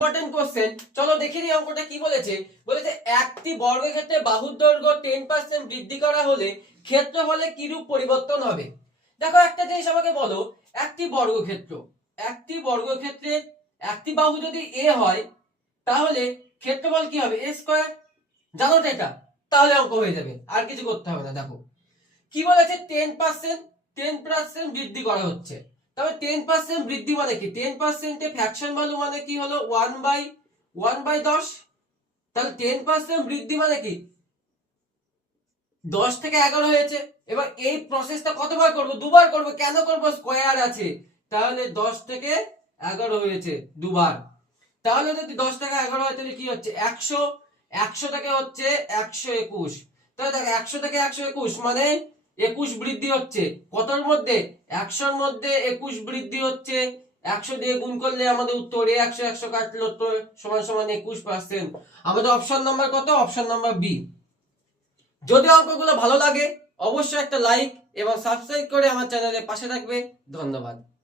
Important question, চলো দেখে নিই অঙ্কটা কি বলেছে। বলেছে একটি বর্গক্ষেত্রে বাহুর দৈর্ঘ্য 10% বৃদ্ধি করা হলে ক্ষেত্রফলে কিরূপ পরিবর্তন হবে। দেখো একটা জিনিস আমাকে বলো, একটি বর্গক্ষেত্রে একটি বাহু যদি a হয় তাহলে ক্ষেত্রফল কি হবে, a স্কয়ার। জানো তো এটা, তাহলে অঙ্ক হয়ে যাবে, আর কিছু করতে হবে না। দেখো কি বলেছে, 10% বৃদ্ধি করা হচ্ছে। তবে 10% বৃদ্ধি মানে কি, 10% এ ফ্র্যাকশন ভ্যালু মানে কি হলো 1/10। তাহলে 10% বৃদ্ধি মানে কি 10 থেকে 11 হয়েছে। এবার এই প্রসেসটা কতবার করব, দুবার করব। কেন করব, স্কয়ার আছে। তাহলে 10 থেকে 11 হয়েছে দুবার। তাহলে যদি 10 থেকে 11 হয় তাহলে কি হচ্ছে 100, 100 থেকে হচ্ছে 121। তাহলে দেখো 100 থেকে 121 মানে 21 বৃদ্ধি হচ্ছে কতর মধ্যে, 100 এর মধ্যে 21 বৃদ্ধি হচ্ছে। 100 দিয়ে গুণ করলে আমাদের উত্তর, 100 100 কাটলো তো সমান সমান 21%। আমাদের অপশন নাম্বার কত, অপশন নাম্বার বি। যদি অঙ্কগুলো ভালো লাগে অবশ্যই একটা লাইক এবং সাবস্ক্রাইব করে আমার চ্যানেলের পাশে থাকবে। ধন্যবাদ।